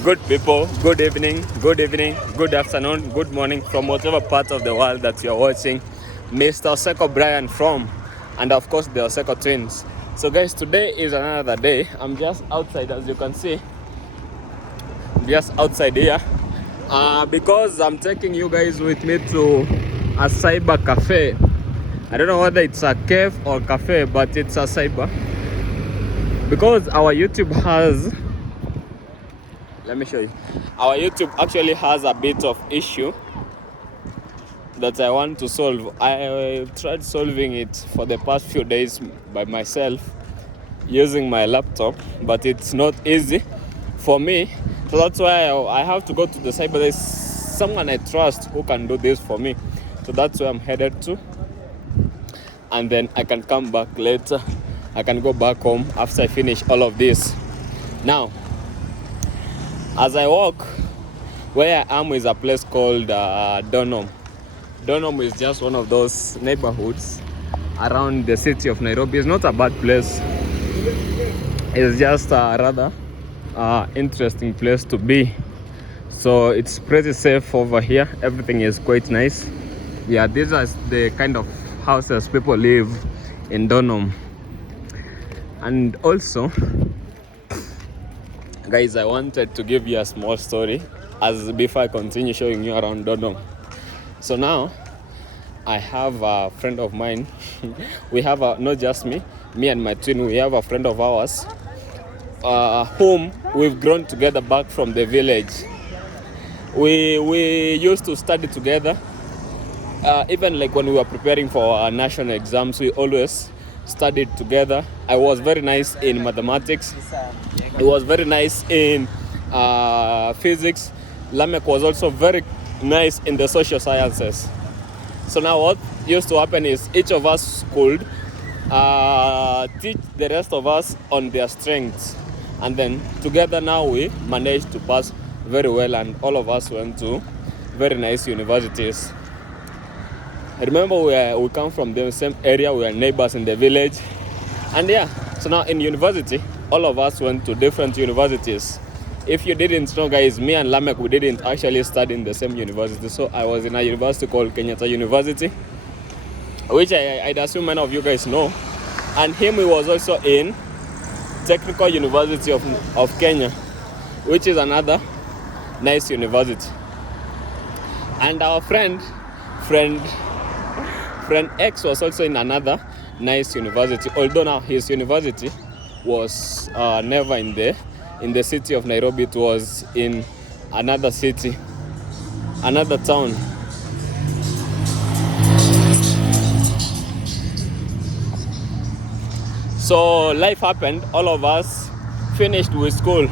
Good people, good evening, good afternoon, good morning from whatever part of the world that you're watching. Mr. Oseko Brian from, and of course the Oseko twins. So guys, today is another day. I'm just outside, as you can see. I'm just outside here because I'm taking you guys with me to a cyber cafe. I don't know whether it's a cave or cafe, but it's a cyber, because our YouTube has, let me show you. Our YouTube actually has a bit of issue that I want to solve. I tried solving it for the past few days by myself using my laptop, but it's not easy for me. So that's why I have to go to the site, but there's someone I trust who can do this for me. So that's where I'm headed to. And then I can come back later. I can go back home after I finish all of this. Now, as I walk, where I am is a place called Donholm. Donholm is just one of those neighborhoods around the city of Nairobi. It's not a bad place. It's just a rather interesting place to be. So it's pretty safe over here. Everything is quite nice. Yeah, these are the kind of houses people live in Donholm. And also, guys, I wanted to give you a small story as before I continue showing you around Donholm. So now I have a friend of mine. We have not just me and my twin. We have a friend of ours whom we've grown together back from the village. We used to study together. Even like when we were preparing for our national exams, we always studied together. I was very nice in mathematics. He was very nice in physics. Lamek was also very nice in the social sciences. So now what used to happen is each of us could teach the rest of us on their strengths. And then together now we managed to pass very well, and all of us went to very nice universities. I remember we come from the same area, we are neighbors in the village. And yeah, so now in university, all of us went to different universities. If you didn't know, guys, me and Lamek, we didn't actually study in the same university. So I was in a university called Kenyatta University, which I'd assume many of you guys know. And him, he was also in Technical University of Kenya, which is another nice university. And our friend X was also in another nice university, although now his university was never in the city of Nairobi. It was in another city, another town. So life happened, all of us finished with school.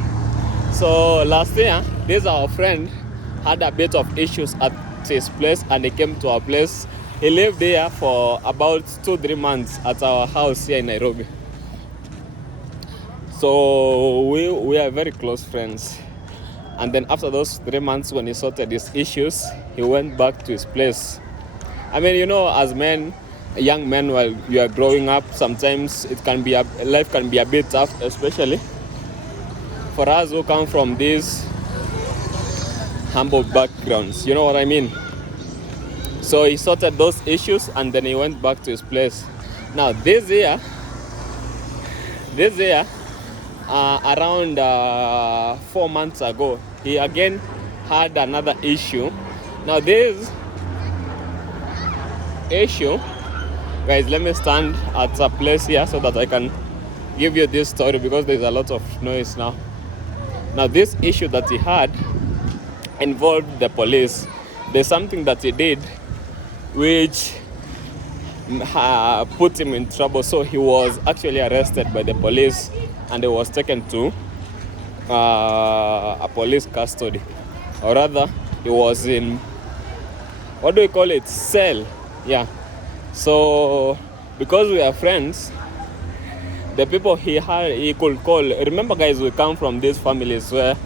So last year, this our friend had a bit of issues at his place, and he came to our place. He lived there for about 2-3 months at our house here in Nairobi. So we are very close friends. And then after those 3 months, when he sorted his issues, he went back to his place. I mean, you know, as men, young men, while you are growing up, sometimes life can be a bit tough, especially for us who come from these humble backgrounds. You know what I mean? So he sorted those issues, and then he went back to his place. Now this year, around 4 months ago, he again had another issue. Now this issue, guys, let me stand at a place here so that I can give you this story, because there's a lot of noise now. Now this issue that he had involved the police. There's something that he did which put him in trouble. So he was actually arrested by the police, and he was taken to a police custody, or rather he was in, what do we call it, cell. Yeah. So because we are friends, the people he could call, remember guys, we come from these families where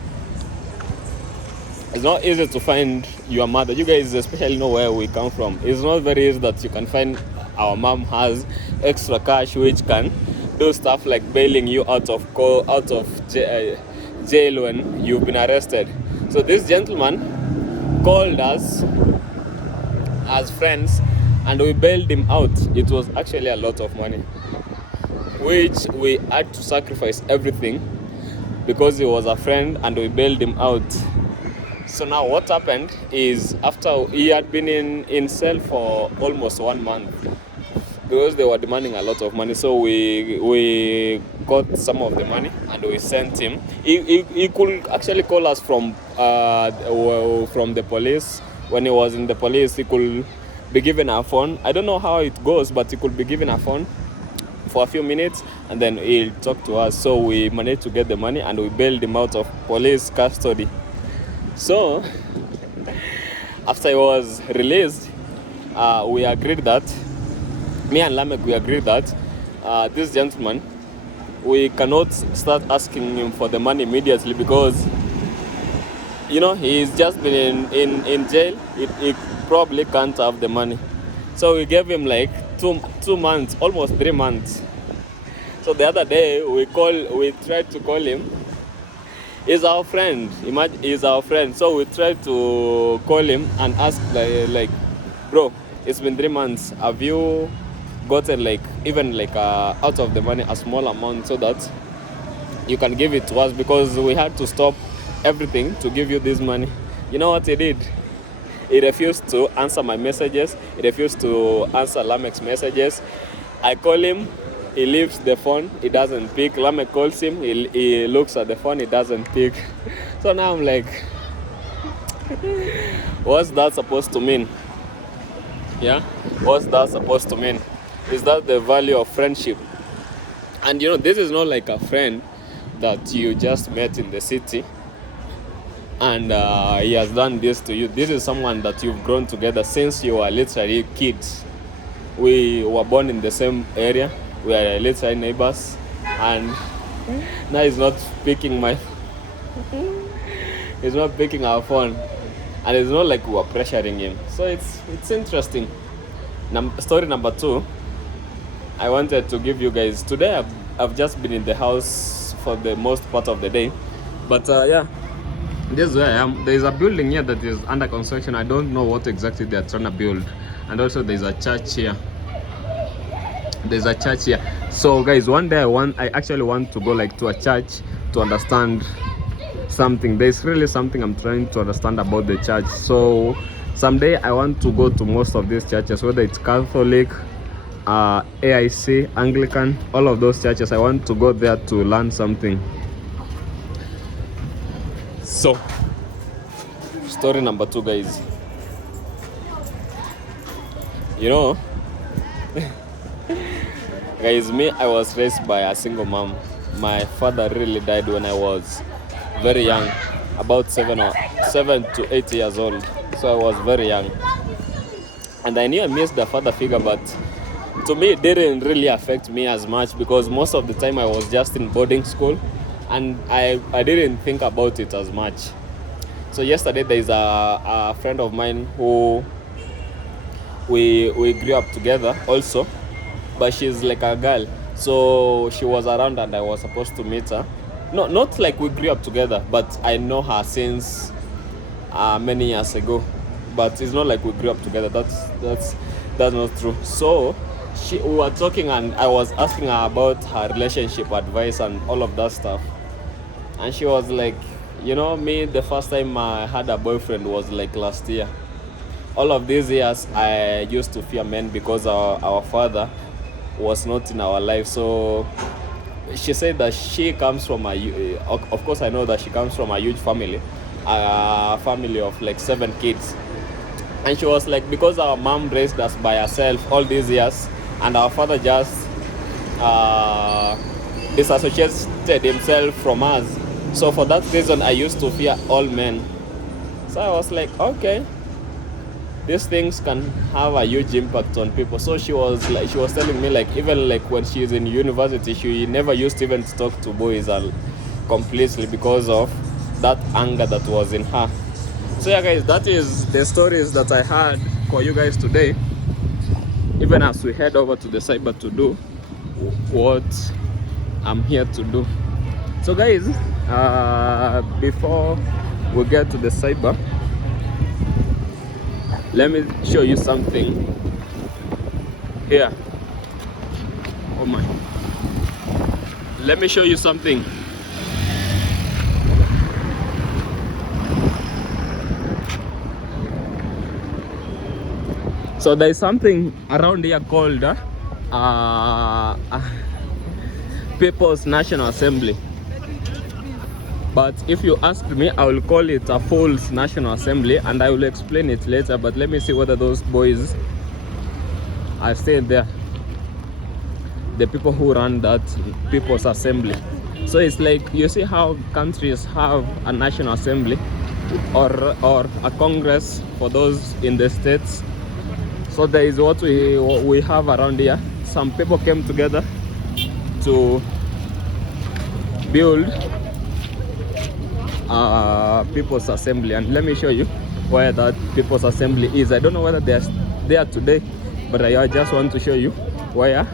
it's not easy to find your mother. You guys especially know where we come from. It's not very easy that you can find our mom has extra cash which can do stuff like bailing you out of jail when you've been arrested. So this gentleman called us as friends and we bailed him out. It was actually a lot of money, which we had to sacrifice everything because he was a friend and we bailed him out. So now what happened is, after he had been in cell for almost 1 month, because they were demanding a lot of money, so we got some of the money and we sent him. He could actually call us from the police. When he was in the police, he could be given a phone. I don't know how it goes, but he could be given a phone for a few minutes and then he'll talk to us. So we managed to get the money and we bailed him out of police custody. So after he was released, we agreed that, me and Lamek, we agreed that this gentleman, we cannot start asking him for the money immediately because, you know, he's just been in jail. He probably can't have the money. So we gave him like 2 months, almost 3 months. So the other day we tried to call him. He's our friend. Imagine, he's our friend. So we tried to call him and ask like, bro, it's been 3 months. Have you gotten even out of the money a small amount so that you can give it to us, because we had to stop everything to give you this money. You know what he did? He refused to answer my messages. He refused to answer Lamek's messages. I call him, he leaves the phone, he doesn't pick. Lamek calls him, he looks at the phone, he doesn't pick. So now I'm like, what's that supposed to mean? Yeah, what's that supposed to mean? Is that the value of friendship? And you know, this is not like a friend that you just met in the city and he has done this to you. This is someone that you've grown together since you were literally kids. We were born in the same area, we are literally neighbors, and now he's not picking he's not picking our phone, and it's not like we were pressuring him. So it's interesting. Story number 2, I wanted to give you guys today. I've just been in the house for the most part of the day, but yeah, this is where I am. There is a building here that is under construction. I don't know what exactly they are trying to build, and also there's a church here. There's a church here. So guys, one day I actually want to go to a church to understand something. There's really something I'm trying to understand about the church. So someday I want to go to most of these churches, whether it's Catholic, AIC, Anglican, all of those churches. I want to go there to learn something. So story number 2, guys. You know, guys, I was raised by a single mom. My father really died when I was very young, about 7 to 8 years old. So I was very young, and I knew I missed the father figure, but to me it didn't really affect me as much because most of the time I was just in boarding school and I didn't think about it as much. So yesterday there is a friend of mine who we grew up together also, but she's like a girl, so she was around and I was supposed to meet her. No, not like we grew up together, but I know her since many years ago, but it's not like we grew up together. That's not true. So we were talking and I was asking her about her relationship advice and all of that stuff, and she was like, you know, me, the first time I had a boyfriend was like last year. All of these years I used to fear men because our father was not in our life. So she said that she comes from of course I know that she comes from a huge family, a family of like 7 kids, and she was like, because our mom raised us by herself all these years and our father just disassociated himself from us, so for that reason I used to fear all men. So I was like, okay, these things can have a huge impact on people. So she was telling me even when she's in university, she never used even to talk to boys completely because of that anger that was in her. So yeah guys, that is the stories that I had for you guys today, even as we head over to the cyber to do what I'm here to do. So guys, Before we get to the cyber, let me show you something here. Oh my, let me show you something. So there is something around here called People's National Assembly. But if you ask me, I will call it a Fool's National Assembly, and I will explain it later. But let me see whether those boys are still there. The people who run that People's Assembly. So it's like, you see how countries have a National Assembly or a Congress for those in the states. So there is what we have around here. Some people came together to build People's Assembly, and let me show you where that People's Assembly is. I don't know whether they're there today, but I just want to show you where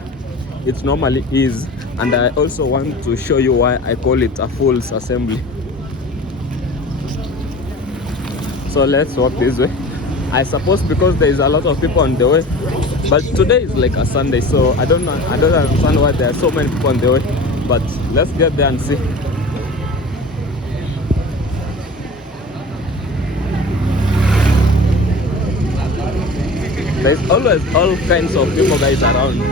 it normally is, and I also want to show you why I call it a Fool's Assembly. So let's walk this way. I suppose because there is a lot of people on the way, but today is like a Sunday, so I don't understand why there are so many people on the way. But let's get there and see. There's always all kinds of people, guys, around.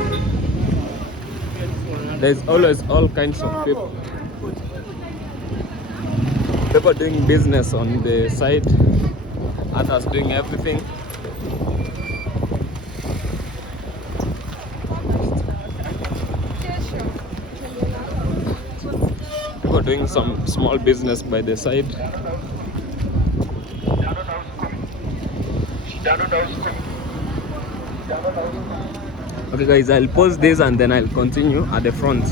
There's always all kinds of people. People doing business on the side, others doing everything. People doing some small business by the side. Okay guys, I'll pause this and then I'll continue at the front.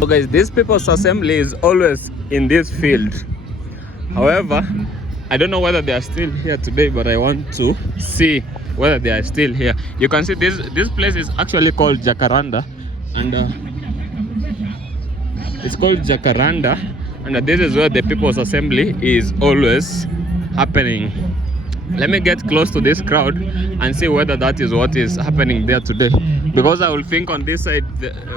So guys, this People's Assembly is always in this field. However, I don't know whether they are still here today, but I want to see whether they are still here. You can see this place is actually called Jacaranda, and it's called Jacaranda, and this is where the People's Assembly is always happening. Let me get close to this crowd and see whether that is what is happening there today, because I will think on this side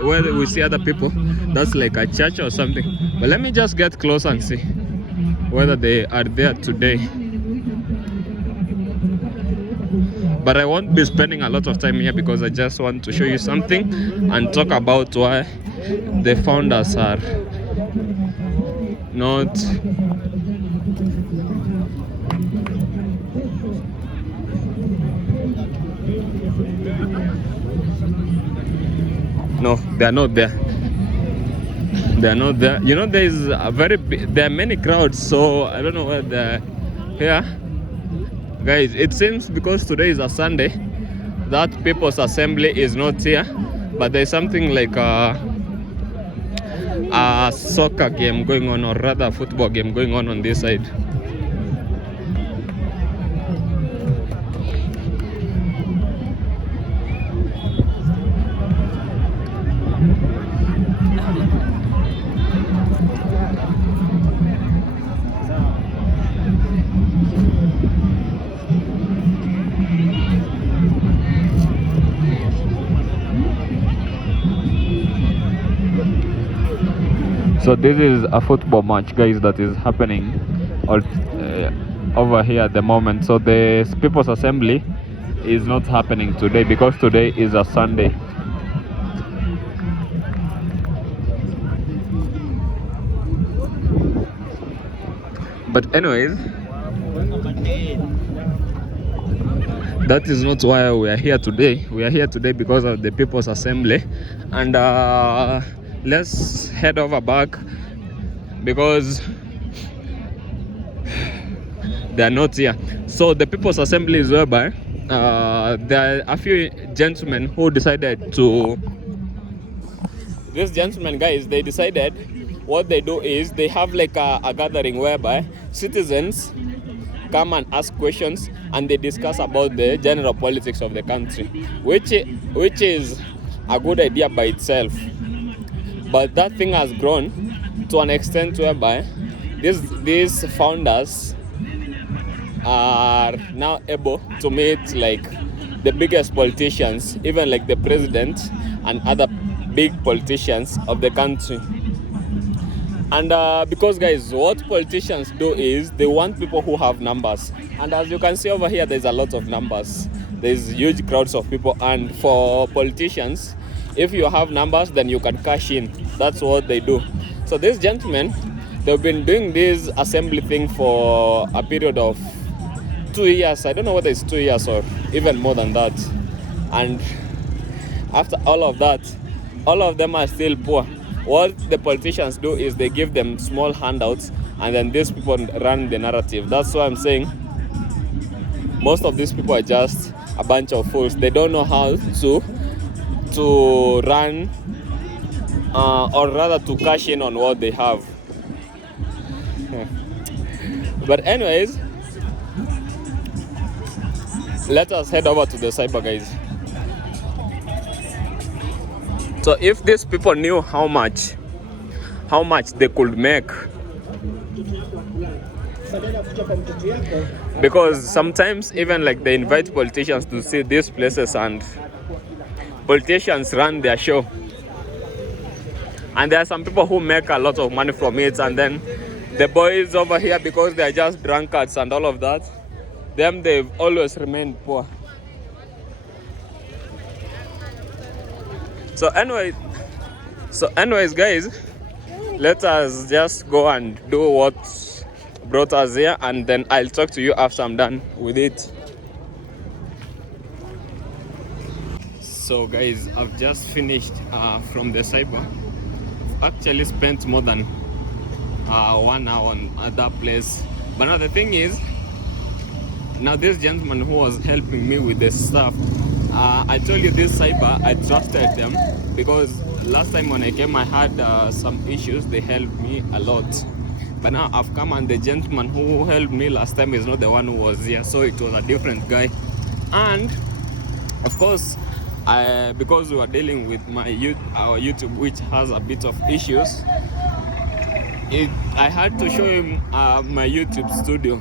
where we see other people, that's like a church or something. But let me just get close and see whether they are there today. But I won't be spending a lot of time here because I just want to show you something and talk about why the founders are not no, they are not there. They are not there. You know, there is a there are many crowds, so I don't know where they're here. Guys, it seems because today is a Sunday that People's Assembly is not here, but there's something like a soccer game going on, or rather a football game going on this side. So this is a football match, guys, that is happening over here at the moment. So the People's Assembly is not happening today because today is a Sunday. But anyways, that is not why we are here today. We are here today because of the People's Assembly, and let's head over back because they are not here. So the People's Assembly is whereby there are a few gentlemen who decided to. These gentlemen, guys, they decided what they do is they have like a gathering whereby citizens come and ask questions and they discuss about the general politics of the country, which is a good idea by itself. But that thing has grown to an extent whereby these founders are now able to meet like the biggest politicians, even like the president and other big politicians of the country. And because guys, what politicians do is they want people who have numbers. And as you can see over here, there's a lot of numbers. There's huge crowds of people. And for politicians, if you have numbers, then you can cash in. That's what they do. So these gentlemen, they've been doing this assembly thing for a period of 2 years. I don't know whether it's 2 years or even more than that. And after all of that, all of them are still poor. What the politicians do is they give them small handouts, and then these people run the narrative. That's why I'm saying most of these people are just a bunch of fools. They don't know how to run or rather to cash in on what they have. But anyways, let us head over to the cyber, guys. So if these people knew how much they could make, because sometimes even like they invite politicians to see these places and politicians run their show, and there are some people who make a lot of money from it, and then the boys over here, because they are just drunkards and all of that, they've always remained poor. So anyways guys, let us just go and do what brought us here, and then I'll talk to you after I'm done with it. So guys, I've just finished from the cyber. Actually spent more than 1 hour on that place. But now the thing is, now this gentleman who was helping me with this stuff, I told you this cyber, I trusted them because last time when I came I had some issues. They helped me a lot, but now I've come and the gentleman who helped me last time is not the one who was here, so it was a different guy. And of course, because we were dealing with our YouTube, which has a bit of issues, I had to show him my YouTube studio,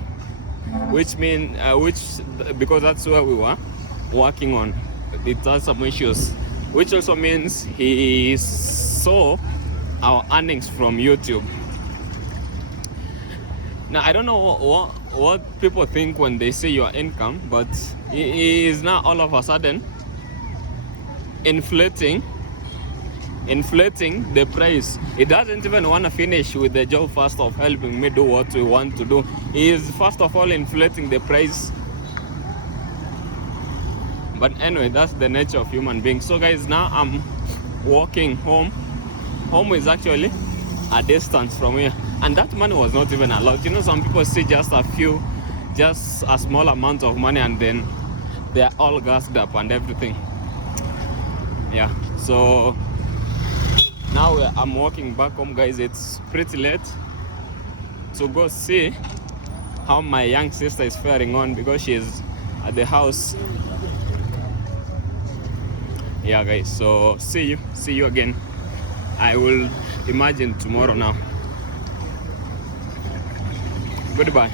which because that's where we were working on. It has some issues, which also means he saw our earnings from YouTube. Now I don't know what people think when they see your income, but he is now all of a sudden inflating the price. He doesn't even want to finish with the job first of helping me do what we want to do. He is first of all inflating the price. But anyway, that's the nature of human beings. So guys, now I'm walking home. Home is actually a distance from here, and that money was not even a lot. You know, some people see just a small amount of money, and then they're all gassed up and everything. Yeah, so now I'm walking back home, guys. It's pretty late to go see how my young sister is faring on because she's at the house. Yeah guys, so see you again. I will imagine tomorrow now. Goodbye.